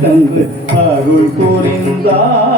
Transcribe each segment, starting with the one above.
தந்து அருள் புரிந்தார்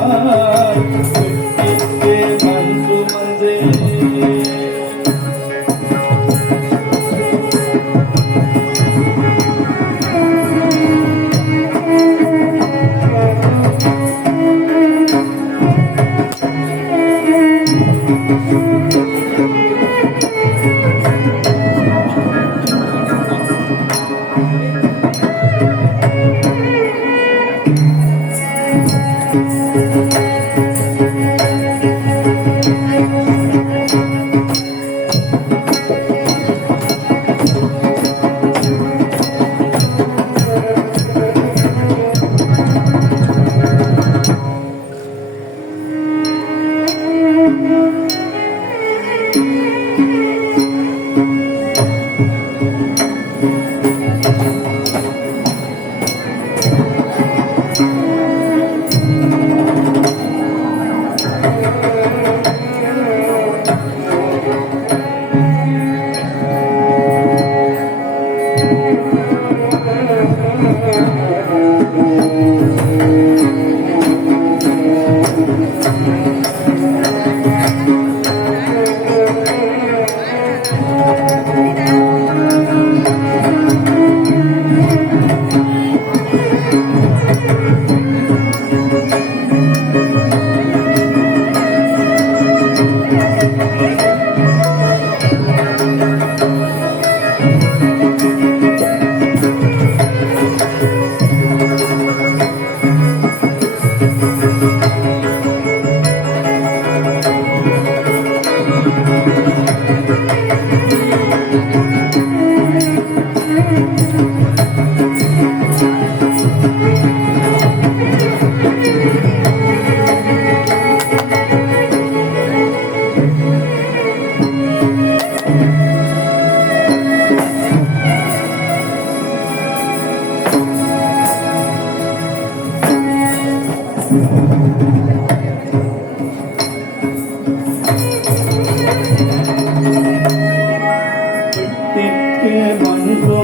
Allah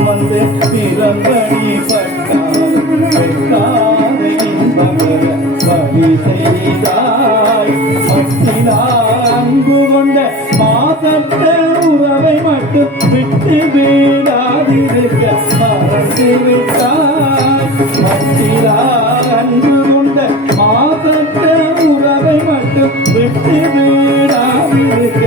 வந்து பிறந்தடி பட்டாரை பகர படி செய்தாய் அன்பு விட்டு வீடாதிருக்க மறந்து விட்டாய். அன்பு with every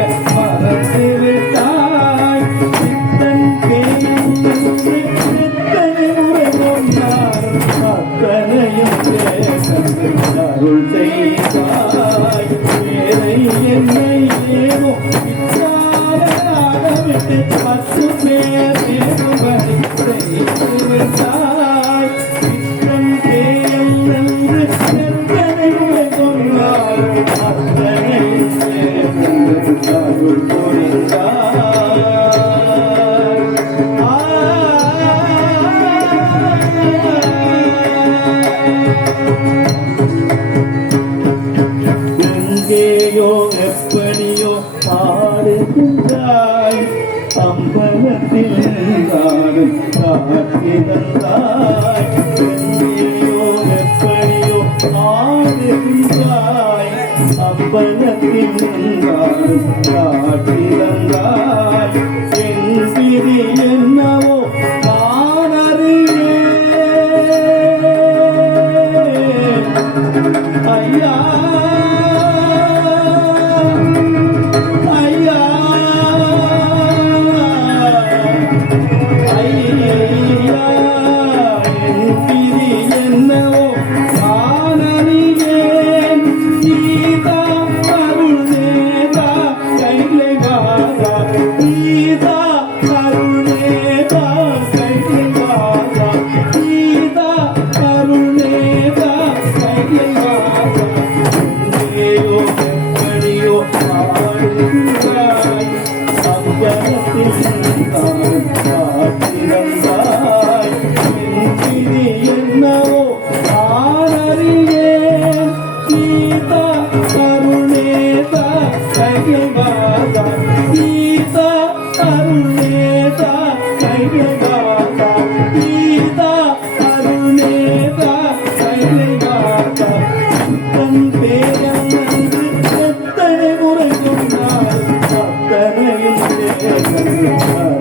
Música